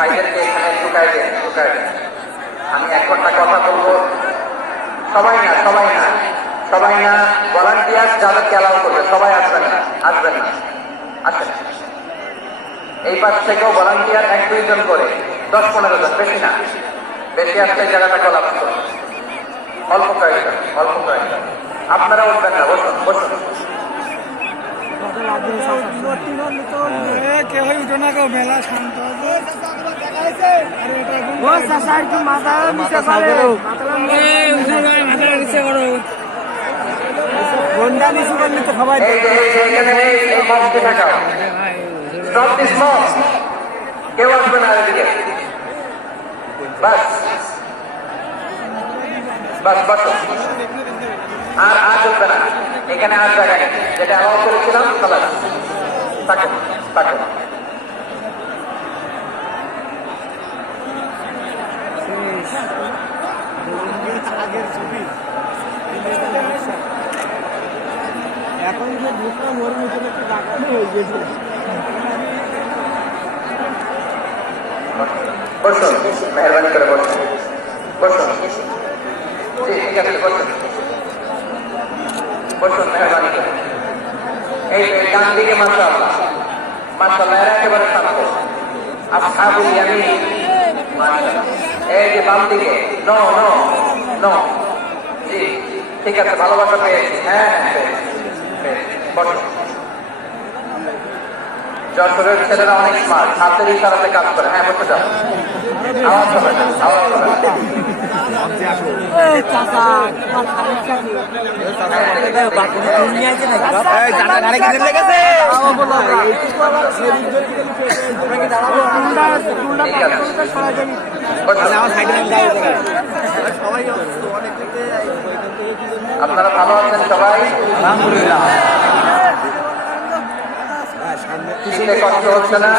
ভাইদেরকে এখানে ঢুকাই দেন। আমি 1 ঘন্টা কথা বলবো। সবাই না ভলান্টিয়ার যাদেরকে অ্যালাউ করবে সবাই আসবেন না আসেন। এই পাশ থেকেও ভলান্টিয়ার 1-2 জন করে 10-15 জন, বেশি আসলে জায়গাটা কলাপস করবে। অল্প কয়েকজন আপনারা উঠবেন না, বসুন। কেউই উঠে না, কেউ মেলা শান্ত কেউ আসবে না এদিকে। বাস বসো। আর চলবে না এখানে, আর জায়গা নেই। যেটা অ্যালাউ করেছিলাম থাকুন। এখন যে ঢুকলাম ওর মতন একটু ডাকানো হয়ে গেছে। বসুন, মেহরবানি করে বসুন। ঠিক আছে, বসুন মেহরবানি করে। এই ডান দিকে মাশাআল্লাহ এরা একেবারে শান্ত। আসহাবুল ইয়ামিন মাশাআল্লাহ। এই যে বাম দিকে নো। জি ঠিক আছে, ভালোবাসা পেয়েছি। হ্যাঁ বসুন। যশোরের ছেলেরা অনেক স্মার্ট, হাতের ইশারাতে কাজ করে। হ্যাঁ বসে যাও, আওয়াজ হবে না। আপনারা ভালো আছেন সবাই? আলহামদুলিল্লাহ। কষ্ট হচ্ছে না?